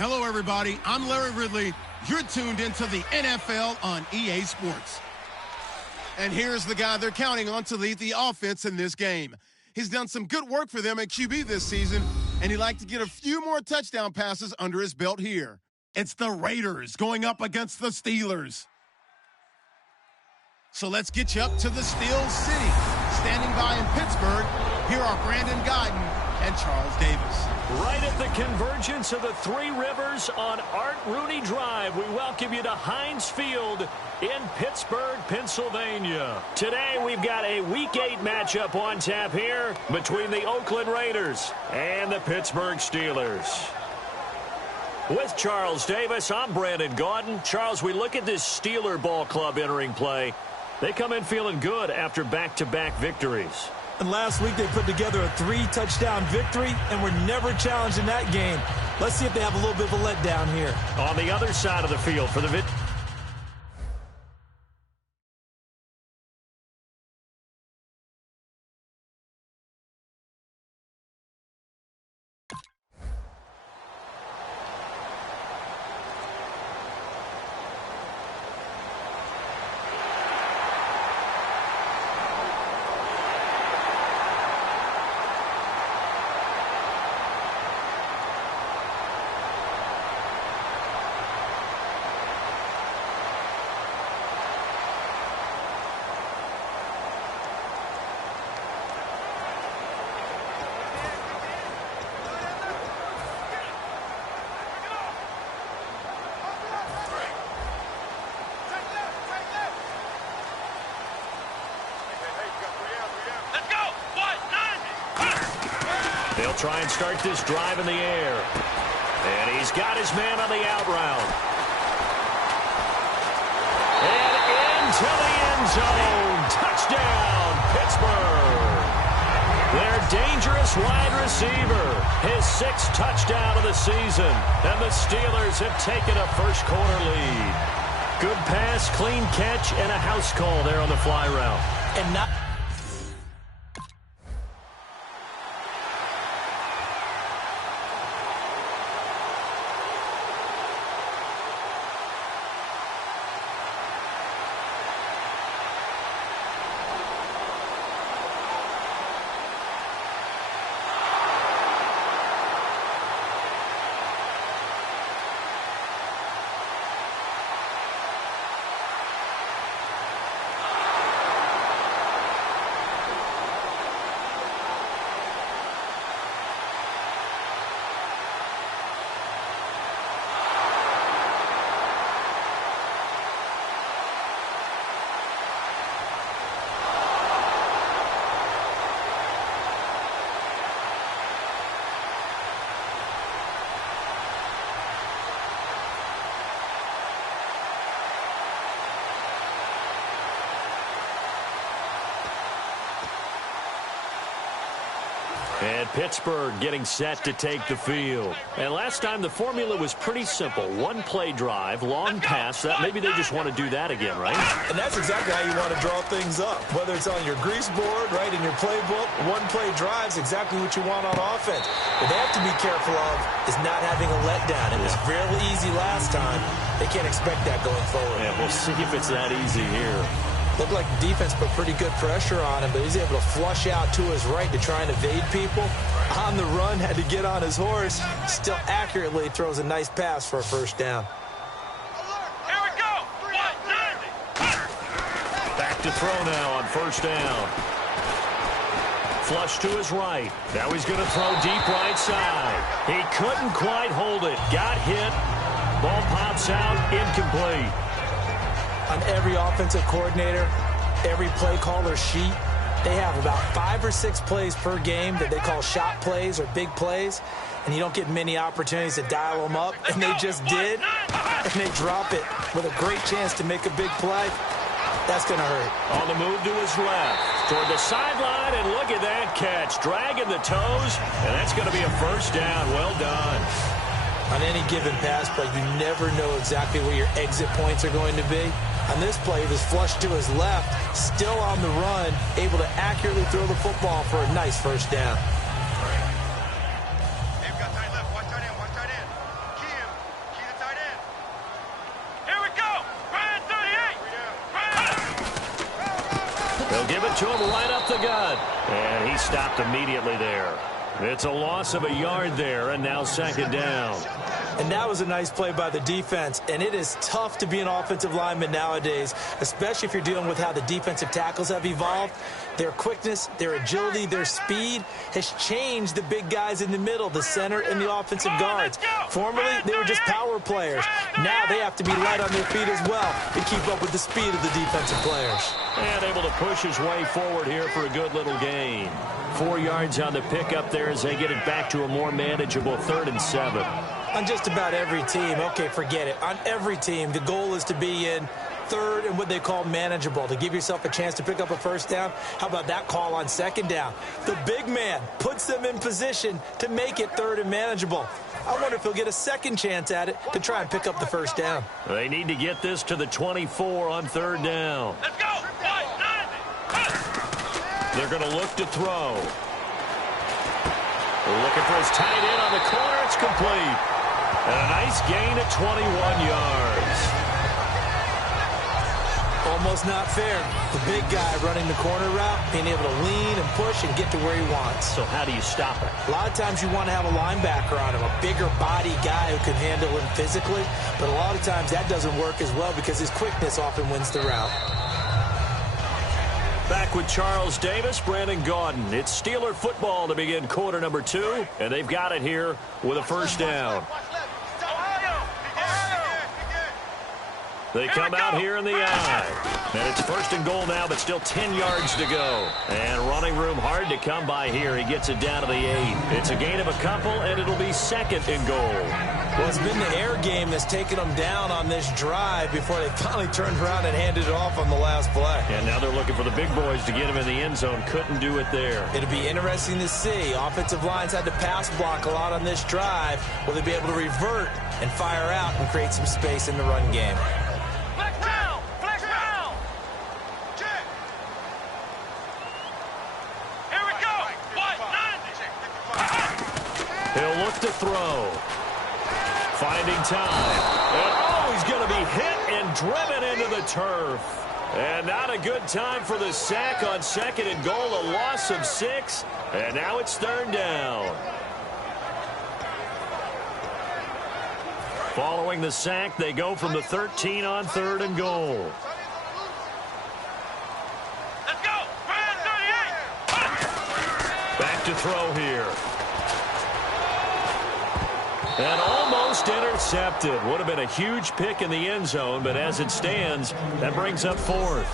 Hello, everybody. I'm Larry Ridley. You're tuned into the NFL on EA Sports. And here's the guy they're counting on to lead the offense in this game. He's done some good work for them at QB this season, and he'd like to get a few more touchdown passes under his belt here. It's the Raiders going up against the Steelers. So let's get you up to the Steel City. Standing by in Pittsburgh, here are Brandon Guyton and Charles Davis. Right at the convergence of the Three Rivers on Art Rooney Drive, we welcome you to Heinz Field in Pittsburgh, Pennsylvania. Today we've got a Week 8 matchup on tap here between the Oakland Raiders and the Pittsburgh Steelers. With Charles Davis, I'm Brandon Guyton. Charles, we look at this Steeler ball club entering play. They come in feeling good after back-to-back victories. And last week they put together a 3-touchdown victory and were never challenged in that game. Let's see if they have a little bit of a letdown here. On the other side of the field for the victory. They'll try and start this drive in the air. And he's got his man on the out route. And into the end zone. Touchdown, Pittsburgh. Their dangerous wide receiver. His 6th touchdown of the season. And the Steelers have taken a first-quarter lead. Good pass, clean catch, and a house call there on the fly route. And not... And Pittsburgh getting set to take the field. And last time the formula was pretty simple. One play drive, long pass. That maybe they just want to do that again, right? And that's exactly how you want to draw things up. Whether it's on your grease board, right, in your playbook, one play drive's exactly what you want on offense. What they have to be careful of is not having a letdown. It was fairly easy last time. They can't expect that going forward. Yeah, we'll see if it's that easy here. Looked like the defense put pretty good pressure on him, but he's able to flush out to his right to try and evade people. On the run, had to get on his horse. Still accurately throws a nice pass for a first down. Here we go. Back to throw now on first down. Flush to his right. Now he's going to throw deep right side. He couldn't quite hold it. Got hit. Ball pops out. Incomplete. On every offensive coordinator, every play caller sheet, they have about 5 or 6 plays per game that they call shot plays or big plays, and you don't get many opportunities to dial them up, and they just did, and they drop it with a great chance to make a big play. That's going to hurt. On the move to his left, toward the sideline, and look at that catch. Dragging the toes, and that's going to be a first down. Well done. On any given pass play, you never know exactly where your exit points are going to be. On this play, he was flushed to his left, still on the run, able to accurately throw the football for a nice first down. They've got tight left. Watch tight end. Watch tight end. Key him. to him right up the gut. And he stopped immediately there. It's a loss of a yard there, and now second down. And that was a nice play by the defense. And it is tough to be an offensive lineman nowadays, especially if you're dealing with how the defensive tackles have evolved. Their quickness, their agility, their speed has changed the big guys in the middle, the center, and the offensive guards. Formerly, they were just power players. Now they have to be light on their feet as well to keep up with the speed of the defensive players. And able to push his way forward here for a good little gain. 4 yards on the pickup there as they get it back to a more manageable 3rd and 7. On just about every team, okay, forget it. On every team, the goal is to be in 3rd and what they call manageable, to give yourself a chance to pick up a first down. How about that call on 2nd down? The big man puts them in position to make it 3rd and manageable. I wonder if he'll get a second chance at it to try and pick up the first down. They need to get this to the 24 on 3rd down. Let's go. They're going to look to throw. They're looking for his tight end on the corner. It's complete. And a nice gain of 21 yards. Almost not fair. The big guy running the corner route, being able to lean and push and get to where he wants. So how do you stop it? A lot of times you want to have a linebacker on him, a bigger body guy who can handle him physically. But a lot of times that doesn't work as well because his quickness often wins the route. Back with Charles Davis, Brandon Gaudin. It's Steeler football to begin quarter number 2, and they've got it here with a first down. They come out here in the eye. And it's 1st and goal now, but still 10 yards to go. And running room hard to come by here. He gets it down to the 8. It's a gain of a couple, and it'll be 2nd and goal. Well, it's been the air game that's taken them down on this drive before they finally turned around and handed it off on the last play. And now they're looking for the big boys to get him in the end zone. Couldn't do it there. It'll be interesting to see. Offensive lines had to pass block a lot on this drive. Will they be able to revert and fire out and create some space in the run game? Flex down. Check. Here we go. He'll look to throw. Finding time. And he's going to be hit and driven into the turf. And not a good time for the sack on 2nd and goal. A loss of 6. And now it's 3rd down. Following the sack, they go from the 13 on 3rd and goal. Let's go. Back to throw here. And almost intercepted. Would have been a huge pick in the end zone, but as it stands, that brings up 4th.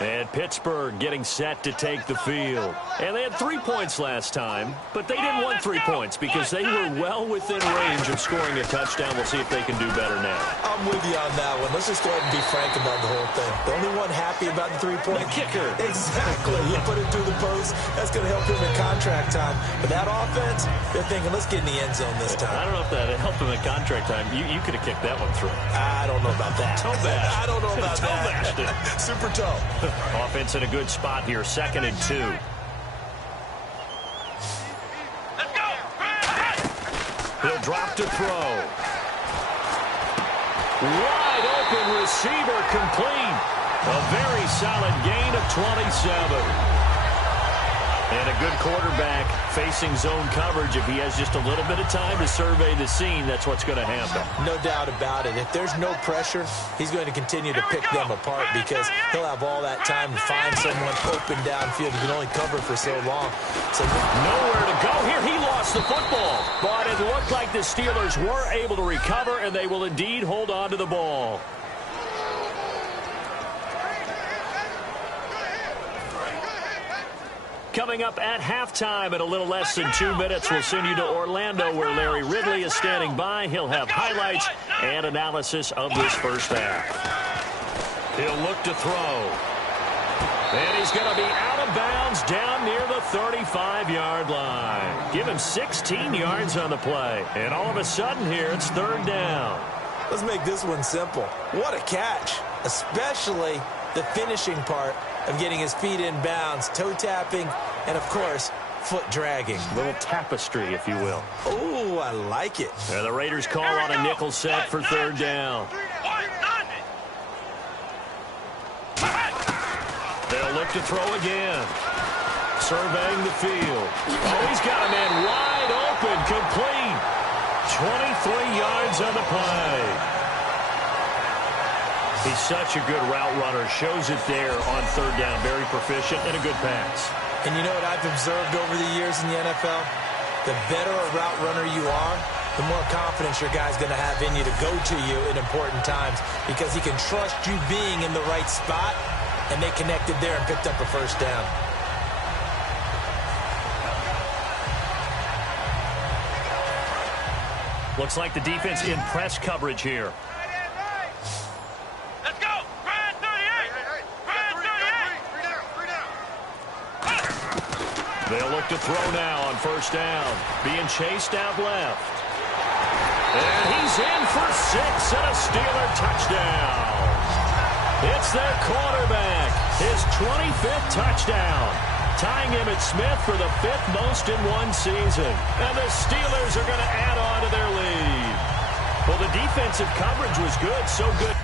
And Pittsburgh getting set to take the field. And they had 3 points last time, but they didn't want 3 points because they were well within range of scoring a touchdown. We'll see if they can do better now. I'm with you on that one. Let's just go ahead and be frank about the whole thing. The only one happy about the 3-point kicker. Exactly. You put it through the post. That's going to help him in contract time. But that offense, they're thinking, let's get in the end zone this time. I don't know if that helped him in contract time. You could have kicked that one through. I don't know about that. Toe bash. I don't know about toe that. bashed it. Super toe. Offense in a good spot here. 2nd and 2. Let's go. He'll drop to throw. Wide open receiver complete. A very solid gain of 27. And a good quarterback facing zone coverage. If he has just a little bit of time to survey the scene, that's what's going to happen. No doubt about it. If there's no pressure, he's going to continue to pick them apart because he'll have all that time to find someone open downfield. He can only cover for so long. So nowhere to go here. He lost the football. But it looked like the Steelers were able to recover, and they will indeed hold on to the ball. Coming up at halftime in a little less than 2 minutes, we'll send you to Orlando where Larry Ridley is standing by. He'll have highlights and analysis of this first half. He'll look to throw. And he's going to be out of bounds down near the 35-yard line. Give him 16 yards on the play. And all of a sudden here, it's third down. Let's make this one simple. What a catch, especially the finishing part of getting his feet in bounds, toe tapping, and, of course, foot dragging. A little tapestry, if you will. Oh, I like it. And the Raiders call on a nickel set for third down. They'll look to throw again. Surveying the field. Oh, he's got a man wide open, complete. 23 yards on the play. He's such a good route runner. Shows it there on third down. Very proficient and a good pass. And you know what I've observed over the years in the NFL? The better a route runner you are, the more confidence your guy's going to have in you to go to you in important times because he can trust you being in the right spot, and they connected there and picked up a first down. Looks like the defense in press coverage here. They'll look to throw now on first down. Being chased out left. And he's in for 6 and a Steeler touchdown. It's their quarterback. His 25th touchdown. Tying Emmitt Smith for the 5th most in one season. And the Steelers are going to add on to their lead. Well, the defensive coverage was good, so good.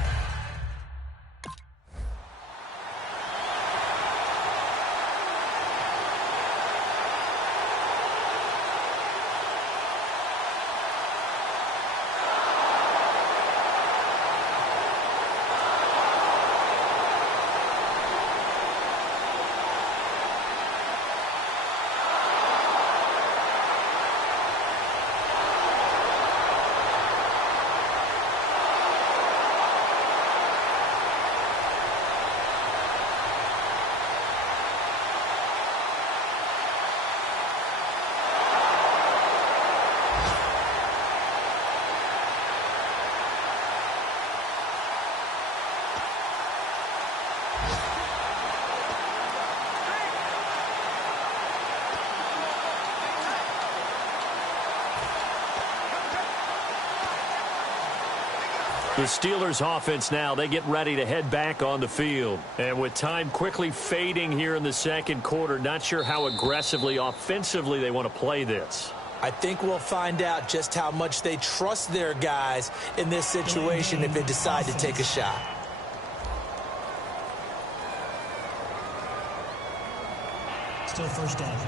The Steelers offense now, they get ready to head back on the field. And with time quickly fading here in the second quarter, not sure how aggressively, offensively they want to play this. I think we'll find out just how much they trust their guys in this situation if they decide to take a shot. Still first down.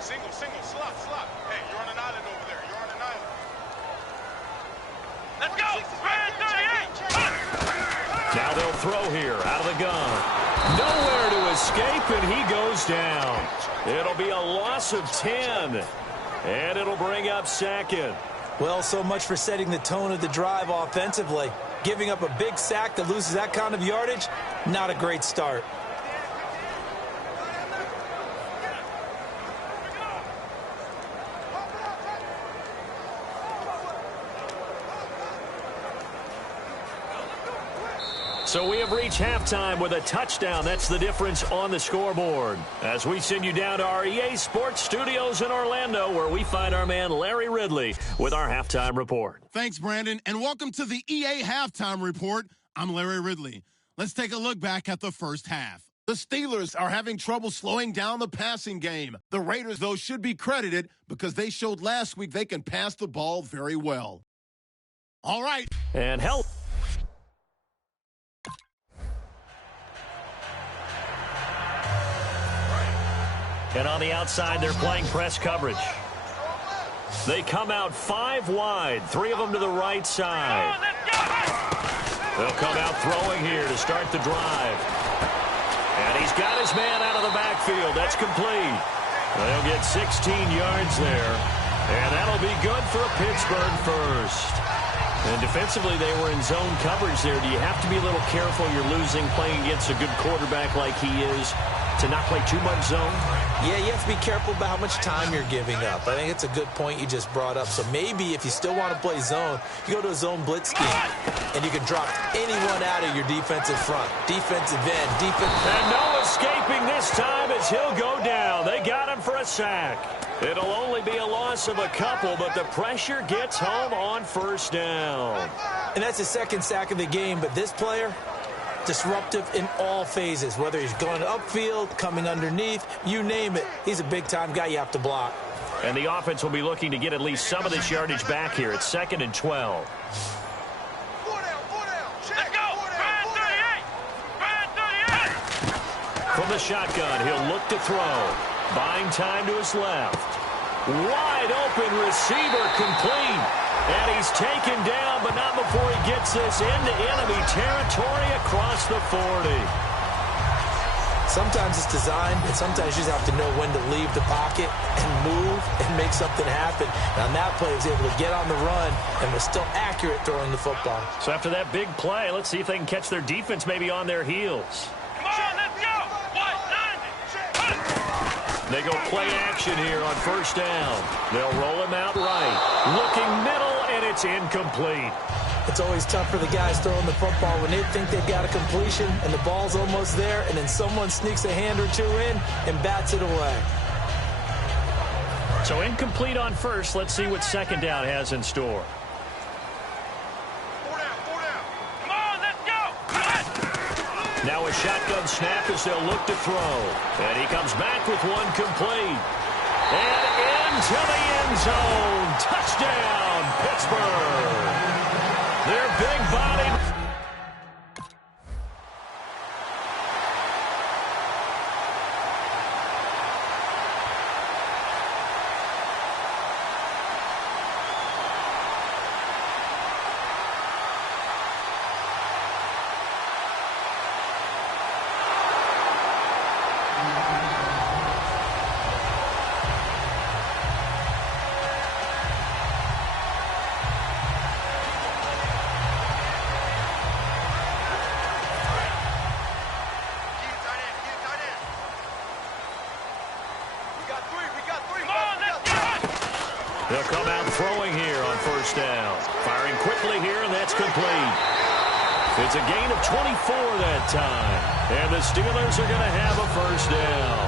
Single, slot. Hey, you're on an island over there. You're on an island. Let's go! Red 38! Now they'll throw here out of the gun. Nowhere to escape, and he goes down. It'll be a loss of 10, and it'll bring up second. Well, so much for setting the tone of the drive offensively. Giving up a big sack that loses that kind of yardage, not a great start. So we have reached halftime with a touchdown. That's the difference on the scoreboard. As we send you down to our EA Sports Studios in Orlando, where we find our man Larry Ridley with our halftime report. Thanks, Brandon, and welcome to the EA Halftime Report. I'm Larry Ridley. Let's take a look back at the first half. The Steelers are having trouble slowing down the passing game. The Raiders, though, should be credited because they showed last week they can pass the ball very well. All right. And help. And on the outside, they're playing press coverage. They come out 5 wide, 3 of them to the right side. They'll come out throwing here to start the drive. And he's got his man out of the backfield. That's complete. They'll get 16 yards there. And that'll be good for a Pittsburgh first. And defensively, they were in zone coverage there. Do you have to be a little careful? You're losing playing against a good quarterback like he is to not play too much zone? Yeah, you have to be careful about how much time you're giving up. I think it's a good point you just brought up. So maybe if you still want to play zone, you go to a zone blitz scheme, and you can drop anyone out of your defensive front. Defensive end, defense. And no escaping this time as he'll go down. They got him for a sack. It'll only be a loss of a couple, but the pressure gets home on first down. And that's his second sack of the game, but this player, disruptive in all phases, whether he's going upfield, coming underneath, you name it. He's a big-time guy you have to block. And the offense will be looking to get at least some of this yardage back here. It's 2nd and 12. From the shotgun, he'll look to throw. Buying time to his left. Wide open receiver complete. And he's taken down, but not before he gets this into enemy territory across the 40. Sometimes it's designed, and sometimes you just have to know when to leave the pocket and move and make something happen. And on that play, he was able to get on the run and was still accurate throwing the football. So after that big play, let's see if they can catch their defense maybe on their heels. Come on, let's go! They go play action here on first down. They'll roll him out right. Looking middle, and it's incomplete. It's always tough for the guys throwing the football when they think they've got a completion and the ball's almost there, and then someone sneaks a hand or two in and bats it away. So incomplete on first. Let's see what second down has in store. Now a shotgun snap as they'll look to throw. And he comes back with one complete. And into the end zone. Touchdown, Pittsburgh. Their big body. They'll come out throwing here on first down. Firing quickly here, and that's complete. It's a gain of 24 that time. And the Steelers are going to have a first down.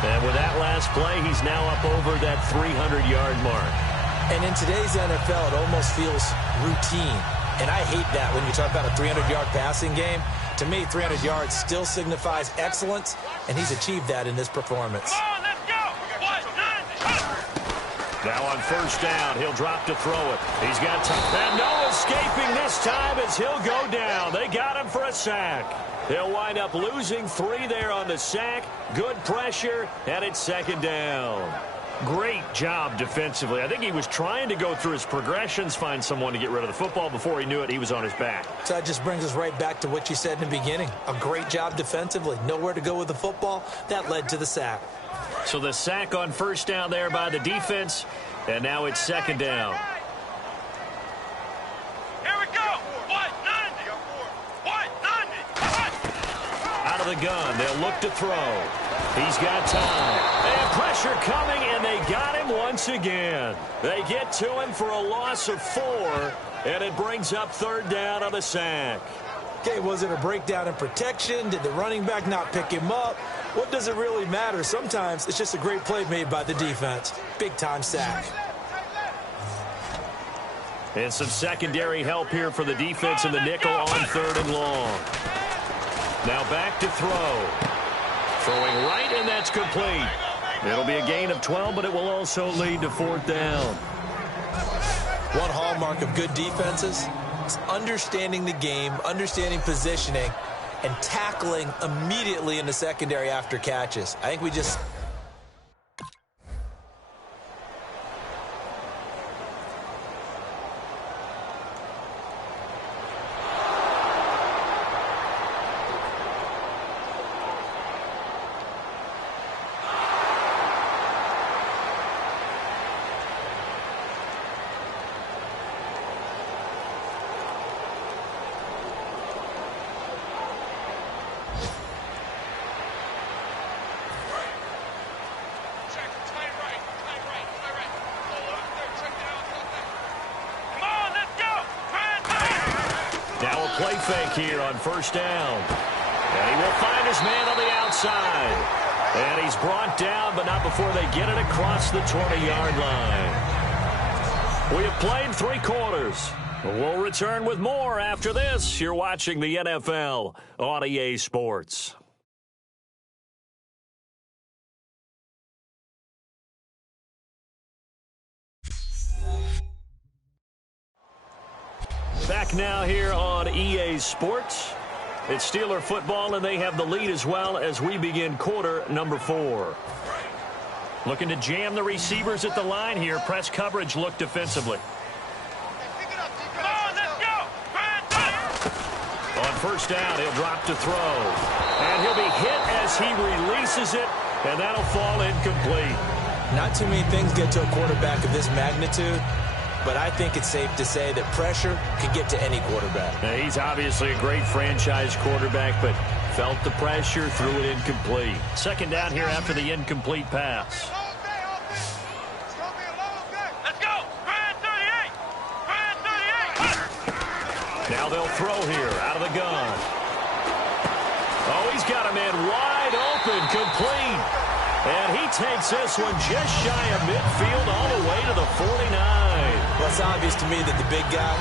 And with that last play, he's now up over that 300-yard mark. And in today's NFL, it almost feels routine. And I hate that when you talk about a 300-yard passing game. To me, 300 yards still signifies excellence, and he's achieved that in this performance. Now on first down, he'll drop to throw it. He's got time. And no escaping this time as he'll go down. They got him for a sack. They'll wind up losing 3 there on the sack. Good pressure, and it's second down. Great job defensively. I think he was trying to go through his progressions, find someone to get rid of the football. Before he knew it, he was on his back. So that just brings us right back to what you said in the beginning. A great job defensively. Nowhere to go with the football. That led to the sack. So the sack on first down there by the defense, and now it's second down. Here we go. White 90. White 90. Out of the gun, they'll look to throw. He's got time. And pressure coming, and they got him once again. They get to him for a loss of 4, and it brings up third down on the sack. Okay, was it a breakdown in protection? Did the running back not pick him up? What does it really matter? Sometimes it's just a great play made by the defense. Big-time sack. And some secondary help here for the defense in the nickel on third and long. Now back to throw. Throwing right, and that's complete. It'll be a gain of 12, but it will also lead to fourth down. One hallmark of good defenses is understanding the game, understanding positioning, and tackling immediately in the secondary after catches. I think we just... Play fake here on first down. And he will find his man on the outside. And he's brought down, but not before they get it across the 20-yard line. We have played 3 quarters. We'll return with more after this. You're watching the NFL on EA Sports. Back now here on EA Sports. It's Steeler football, and they have the lead as well as we begin quarter number 4. Looking to jam the receivers at the line here. Press coverage look defensively. Come on, let's go. On first down, he'll drop to throw. And he'll be hit as he releases it, and that'll fall incomplete. Not too many things get to a quarterback of this magnitude, but I think it's safe to say that pressure can get to any quarterback. Now, he's obviously a great franchise quarterback, but felt the pressure, threw it incomplete. Second down here after the incomplete pass. Let's go. Brand 38. Brand 38. Now they'll throw here out of the gun. Oh, he's got a man wide open, complete. And he takes this one just shy of midfield all the way to the 49. Well, it's obvious to me that the big guy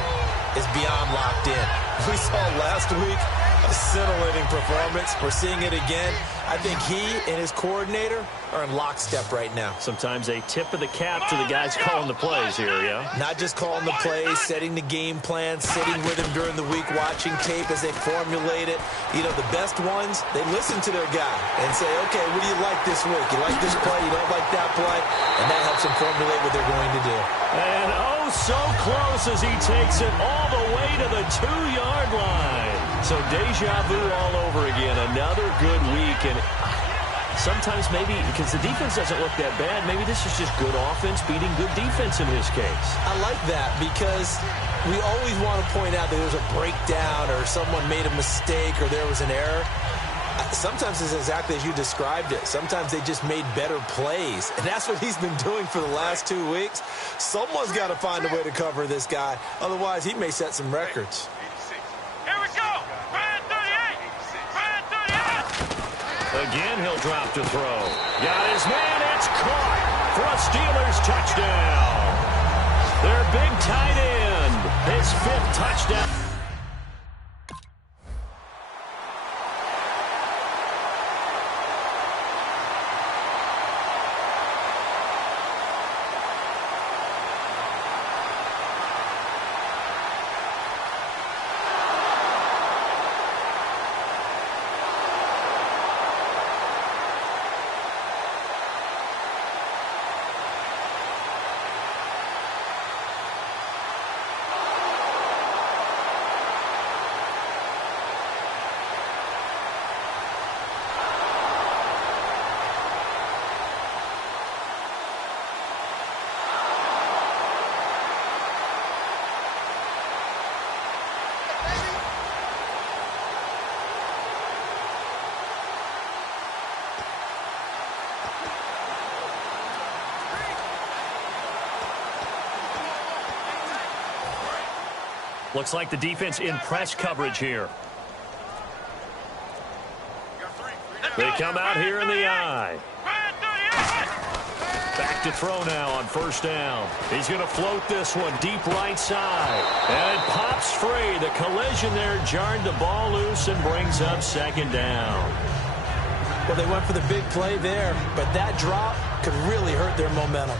is beyond locked in. We saw last week a scintillating performance. We're seeing it again. I think he and his coordinator are in lockstep right now. Sometimes a tip of the cap to the guys calling the plays here, yeah? Not just calling the plays, setting the game plan, sitting with him during the week, watching tape as they formulate it. You know, the best ones, they listen to their guy and say, okay, what do you like this week? You like this play? You don't like that play? And that helps them formulate what they're going to do. And oh, so close as he takes it all the way to the 2-yard line. So deja vu all over again. Another good week. And sometimes maybe, because the defense doesn't look that bad, maybe this is just good offense beating good defense in his case. I like that because we always want to point out that there's a breakdown or someone made a mistake or there was an error. Sometimes it's exactly as you described it. Sometimes they just made better plays. And that's what he's been doing for the last 2 weeks. Someone's got to find a way to cover this guy. Otherwise, he may set some records. Here we go. Brand 38. Brand 38. Again, he'll drop to throw. Got his man. It's caught for a Steelers touchdown. Their big tight end. His 5th touchdown. Looks like the defense in press coverage here. They come out here in the eye. Back to throw now on first down. He's going to float this one deep right side. And it pops free. The collision there jarred the ball loose and brings up second down. Well, they went for the big play there, but that drop could really hurt their momentum.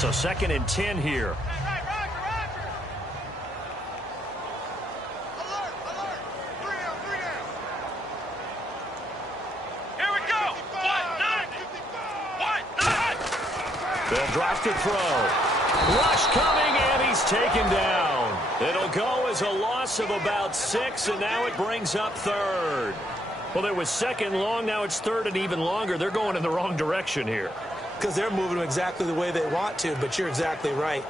So 2nd and 10 here. They'll drop to throw. Rush coming, and he's taken down. It'll go as a loss of about 6, and now it brings up 3rd. Well, it was 2nd long. Now it's 3rd and even longer. They're going in the wrong direction here. Because they're moving them exactly the way they want to, but you're exactly right.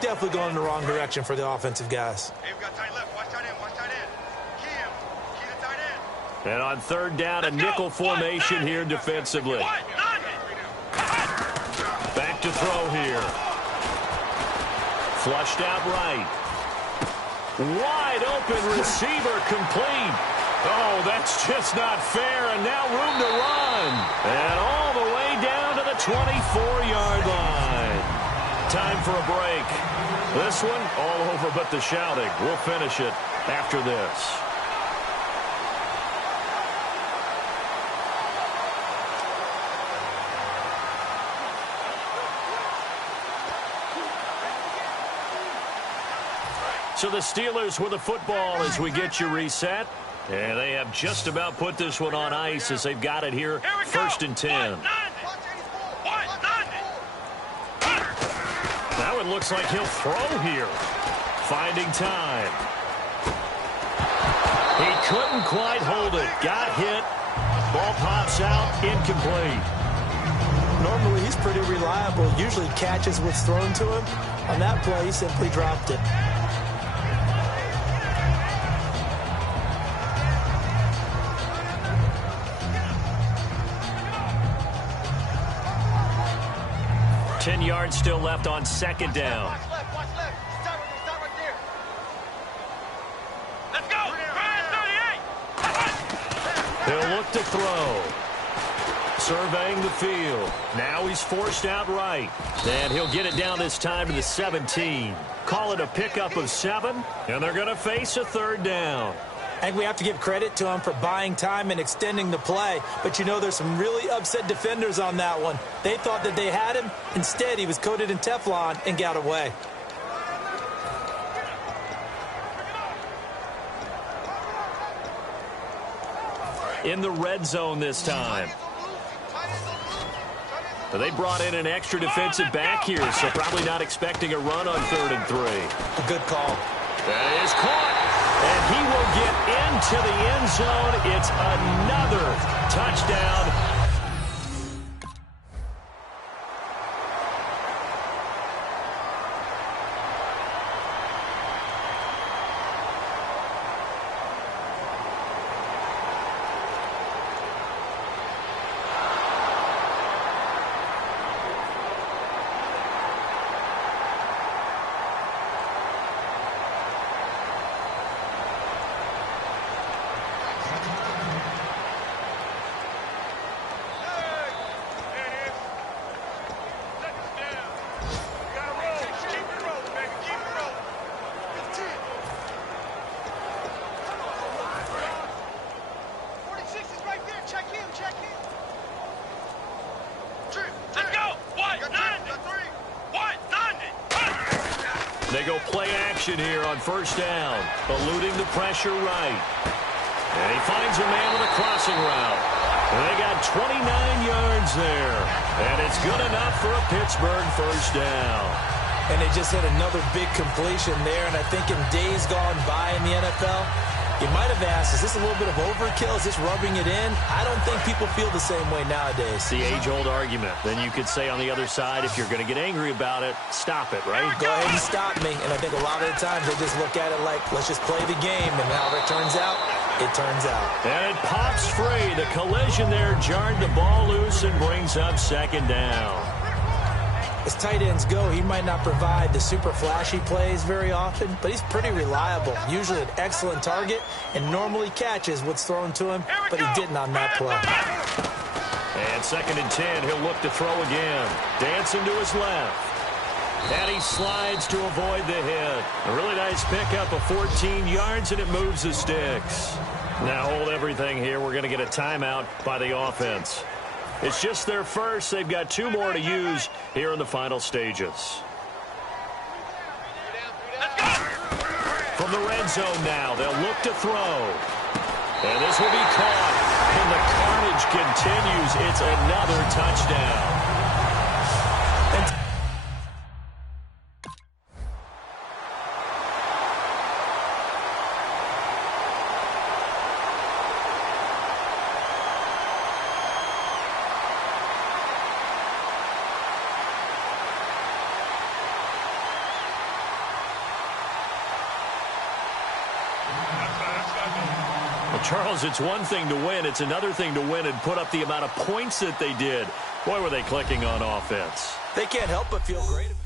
Definitely going in the wrong direction for the offensive guys. Hey, we got tight left. Watch tight end. Watch tight end. Key him. Key the tight end. And on 3rd down, a nickel formation here defensively. Back to throw here. Flushed out right. Wide open receiver complete. Oh, that's just not fair. And now room to run. And all the way down to the 24-yard line. Time for a break. This one all over but the shouting. We'll finish it after this. So the Steelers with the football as we get you reset. And they have just about put this one on ice as they've got it here. 1st and 10. Now it looks like he'll throw here. Finding time. He couldn't quite hold it. Got hit. Ball pops out. Incomplete. Normally he's pretty reliable. Usually catches what's thrown to him. On that play, he simply dropped it. Ten yards still left on 2nd down. Watch left. Watch left. Stop right there. Let's go. 38. He'll look to throw. Surveying the field. Now he's forced out right. And he'll get it down this time to the 17. Call it a pickup of 7. And they're going to face a 3rd down. I think we have to give credit to him for buying time and extending the play. But, you know, there's some really upset defenders on that one. They thought that they had him. Instead, he was coated in Teflon and got away. In the red zone this time. But they brought in an extra defensive back here, so probably not expecting a run on 3rd and 3. A good call. That is caught. And he will get into the end zone. It's another touchdown. They go play action here on 1st down, eluding the pressure right. And he finds a man with a crossing route. And they got 29 yards there. And it's good enough for a Pittsburgh 1st down. And they just had another big completion there. And I think in days gone by in the NFL, you might have asked, is this a little bit of overkill? Is this rubbing it in? I don't think people feel the same way nowadays. The age-old argument. Then you could say on the other side, if you're going to get angry about it, stop it, right? Go ahead and stop me. And I think a lot of the times they just look at it like, let's just play the game. And however it turns out, it turns out. And it pops free. The collision there jarred the ball loose and brings up 2nd down. As tight ends go, he might not provide the super flashy plays very often, but he's pretty reliable. Usually an excellent target and normally catches what's thrown to him, but he didn't on that play. And 2nd and 10, he'll look to throw again. Dancing to his left. And he slides to avoid the hit. A really nice pickup of 14 yards, and it moves the sticks. Now hold everything here. We're going to get a timeout by the offense. It's just their first. They've got 2 more to use here in the final stages. From the red zone now, they'll look to throw. And this will be caught. And the carnage continues. It's another touchdown. Charles, it's one thing to win. It's another thing to win and put up the amount of points that they did. Boy, were they clicking on offense. They can't help but feel great about it.